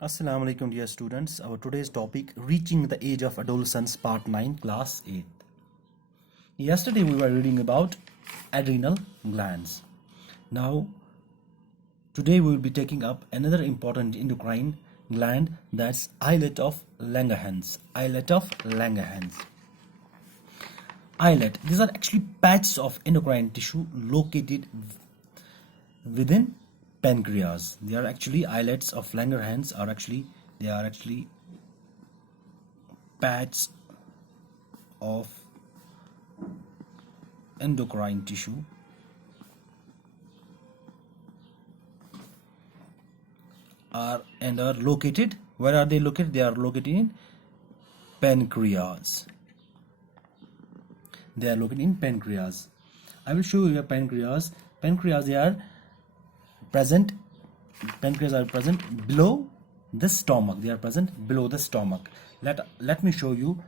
Assalamu alaikum dear students. Our today's topic reaching the age of adolescence part 9 class 8. Yesterday we were reading about adrenal glands. Now today we will be taking up another important endocrine gland, that's islet of Langerhans. Islet of Langerhans. Islet. These are actually patches of endocrine tissue located within pancreas. They are actually islets of Langerhans they are actually patches of endocrine tissue are located. Where are they located? They are located in pancreas. They are located in pancreas. I will show you a pancreas. Pancreas are present below the stomach. They are present below the stomach. Let me show you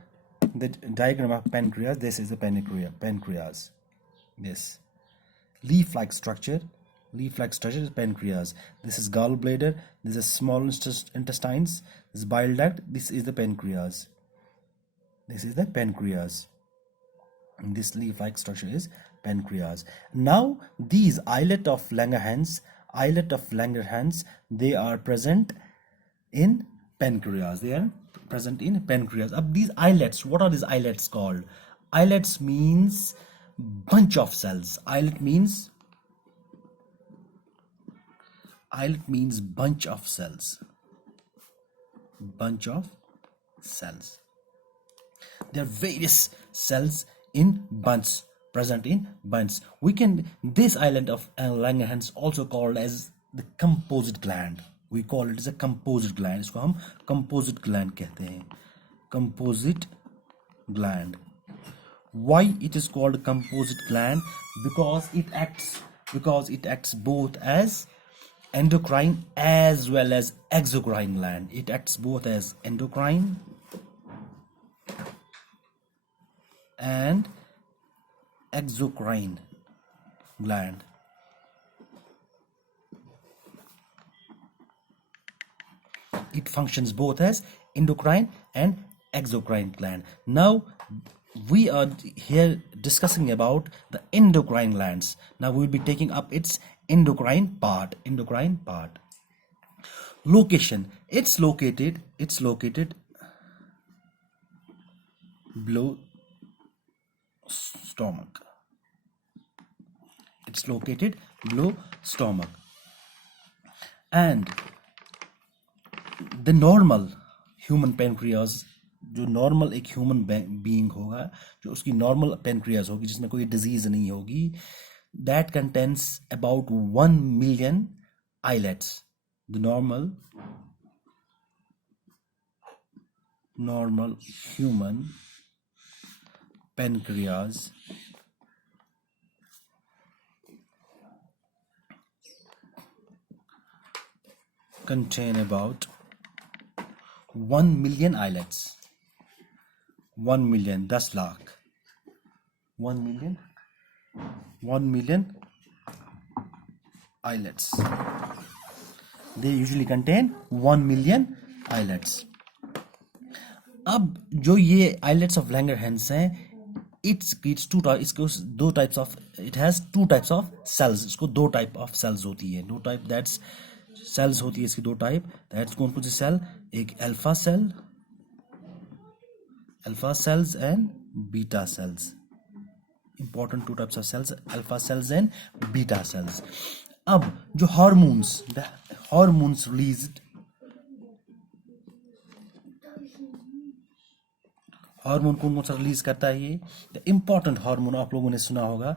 the diagram of pancreas. This is the pancreas. This leaf-like structure is pancreas. This is gallbladder. This is small intestines. This is bile duct. This is the pancreas. And this leaf-like structure is pancreas. Now these islet of Langerhans, they are present in pancreas. These islets, what are these islets called? Islets means bunch of cells. Islet means bunch of cells. There are various cells in bunches, present in bunches. This islet of Langerhans also called as the composite gland. We call it as a composite gland. इसको हम composite gland कहते हैं. Composite gland. Why it is called composite gland? Because it acts both as endocrine as well as exocrine gland. It acts both as endocrine and exocrine gland. It functions both as endocrine and exocrine gland. Now we are here discussing about the endocrine glands. Now we will be taking up its endocrine part. Location. It's located below stomach. It's located below stomach. And the normal human pancreas, जो normal एक human being होगा, जो उसकी normal pancreas होगी, जिसमें कोई disease नहीं होगी, that contains about 1 million islets. The normal human pancreas contain about 1 million islets. 1 million, 10 lakh. 1 million islets. They usually contain 1 million islets. अब जो ये islets of Langerhans हैं, it has two types of cells. इसको 2 type of cells होती है. cells होती है इसकी 2 type. That's कौन सी cell? एक alpha cells and beta cells. Important 2 types of cells, alpha cells and beta cells. अब जो hormones released, हार्मोन कौन सा रिलीज करता है ये? द इम्पोर्टेंट हार्मोन आप लोगों ने सुना होगा,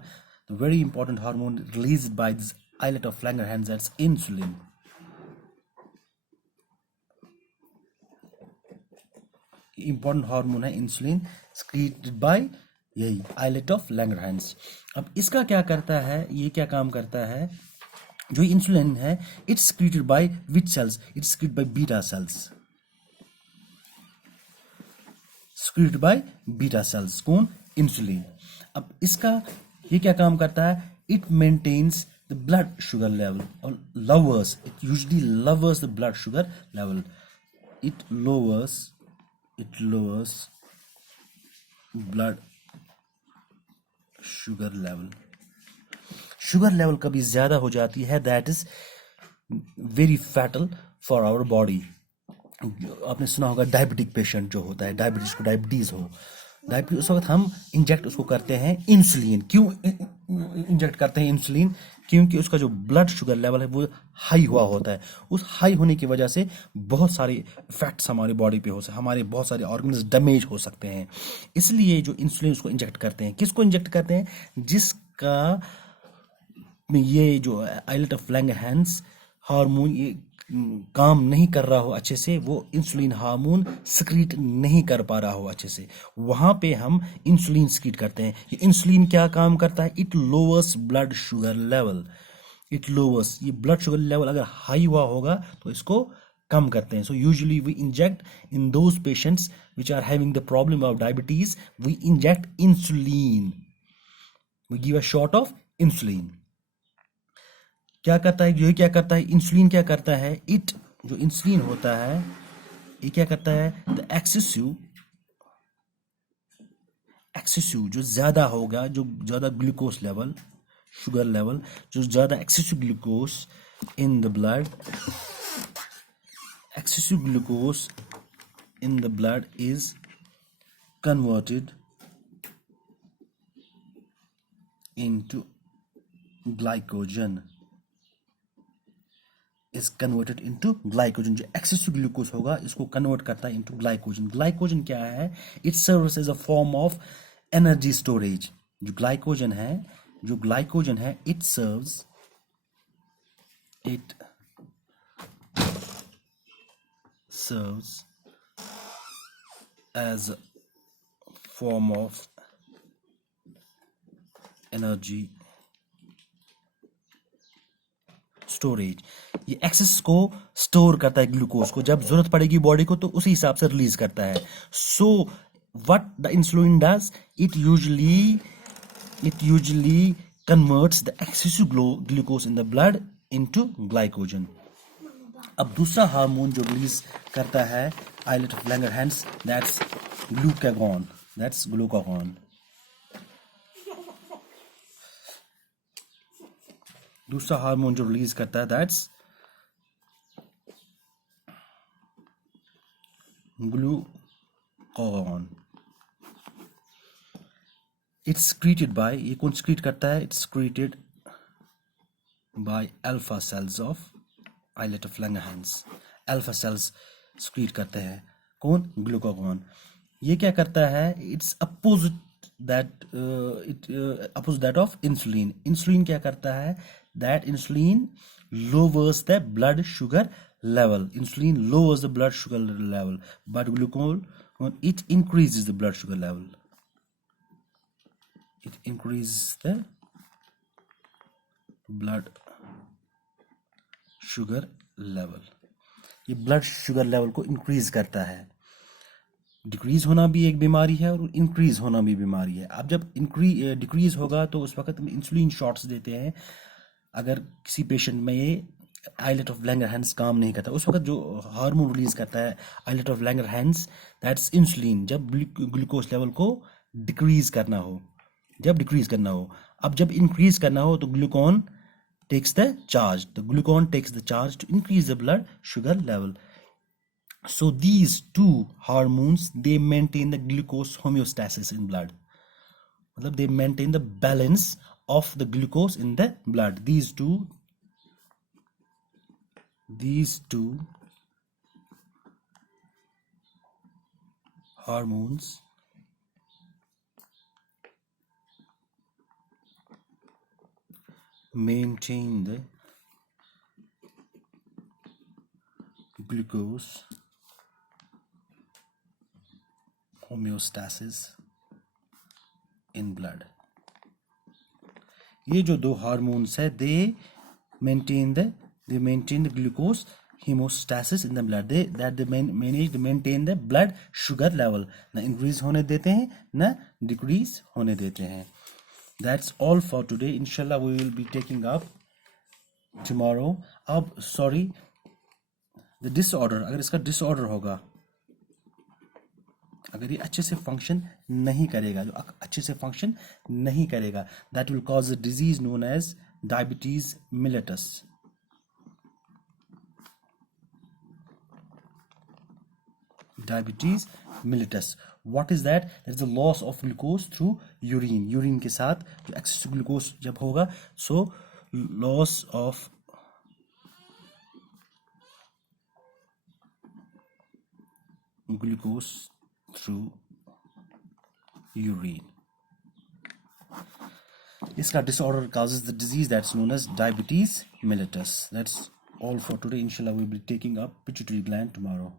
the very important hormone released by this islet of Langerhans, that's insulin. Important hormone है इंसुलिन, secreted by यही islet of Langerhans. अब इसका क्या करता है, ये क्या काम करता है? जो इंसुलिन है, it's secreted by which cells? It's secreted by beta cells. secreted by beta cells. कौन? इंसुलिन. अब इसका ये क्या काम करता है? It maintains the blood sugar level, or it usually lowers the blood sugar level. it lowers blood sugar level. Sugar level कभी ज़्यादा हो जाती है, that is very fatal for our body. आपने सुना होगा डायबिटिक पेशेंट जो होता है, डायबिटीज को डायबिटीज़ हो, डायबिटीज, उस वक्त हम इंजेक्ट उसको करते हैं इंसुलिन. क्यों इंजेक्ट करते हैं इंसुलिन? क्योंकि उसका जो ब्लड शुगर लेवल है वो हाई हुआ होता है. उस हाई होने की वजह से बहुत सारे इफेक्ट्स हमारी बॉडी पे हो सकते हैं, हमारे बहुत सारे ऑर्गन्स डैमेज हो सकते हैं. इसलिए जो इंसुलिन उसको इंजेक्ट करते हैं, किसको इंजेक्ट करते हैं? जिसका ये जो आइलेट ऑफ लैंगरहैंस हार्मोन ये काम नहीं कर रहा हो अच्छे से, वो इंसुलिन हार्मोन सक्रीट नहीं कर पा रहा हो अच्छे से, वहां पे हम इंसुलिन सक्रीट करते हैं. ये इंसुलिन क्या काम करता है? It lowers blood sugar level. It lowers, ये ब्लड शुगर लेवल अगर हाई हुआ होगा तो इसको कम करते हैं. So usually we inject in those patients which are having the problem of diabetes, we inject insulin, we give a shot of insulin. क्या करता है? ये क्या करता है? इंसुलिन क्या करता है? इट जो इंसुलिन होता है ये क्या करता है? द एक्सेसिव जो ज्यादा होगा, जो ज्यादा ग्लूकोज लेवल, शुगर लेवल, जो ज्यादा excessive glucose in the blood, excessive glucose in the blood is converted into glycogen. जो एक्सेसिव ग्लूकोज होगा इसको कन्वर्ट करता है इनटू ग्लाइकोजन. ग्लाइकोजन क्या है? It serves as a form of energy storage. जो ग्लाइकोजन है it serves as a form of energy storage. ये एक्सेस को स्टोर करता है ग्लूकोज को, जब जरूरत पड़ेगी बॉडी को तो उसी हिसाब से रिलीज करता है. So what the insulin does, it usually converts the excessive glucose in the blood into glycogen. अब दूसरा हार्मोन जो रिलीज करता है islet of Langerhans, that's glucagon. दूसरा हार्मोन जो रिलीज करता है that's glucagon. It's created by, ये कौन क्रिएट करता है? It's created by alpha cells of islet of Langerhans. Alpha cells create करते हैं कौन? ग्लूकागॉन. ये क्या करता है? It's opposite that of insulin. Insulin क्या करता है? That insulin louvers the blood sugar level. Insulin lowers the blood sugar level, but glucagon it increases the blood sugar level. It increases the blood sugar level. ये blood sugar level को increase करता है. Decrease होना भी एक बीमारी है और इंक्रीज होना भी बीमारी है. अब जब डिक्रीज होगा तो उस वक्त हम इंसुलिन शॉट्स देते हैं. अगर किसी पेशेंट में ये आइलेट ऑफ लैंगरहैंस काम नहीं करता, उस वक्त जो हार्मोन रिलीज करता है islet of Langerhans, that's insulin. जब ग्लूकोज लेवल को डिक्रीज करना हो, अब जब इंक्रीज करना हो तो glucagon takes the charge. The glucagon takes the charge to increase the blood sugar level. So these two hormones, they maintain the glucose homeostasis in blood. मतलब they maintain the balance of the glucose in the blood. These two hormones maintain the glucose homeostasis in blood. ये जो दो hormones है, they maintain the glucose homeostasis in the blood. They maintain the blood sugar level. ना increase होने देते हैं ना decrease होने देते हैं. That's all for today. Inshallah we will be taking up tomorrow. Sorry, the disorder, अगर इसका डिसऑर्डर होगा, अगर ये अच्छे से फंक्शन नहीं करेगा, जो अच्छे से फंक्शन नहीं करेगा, that will cause a disease known as diabetes mellitus. Diabetes mellitus. What is that? That is the loss of glucose through urine. Urine के साथ जो एक्सेस ग्लूकोज जब होगा, so loss of glucose through urine. इसका disorder causes the disease that's known as diabetes mellitus. That's all for today. Inshallah, we'll be taking up pituitary gland tomorrow.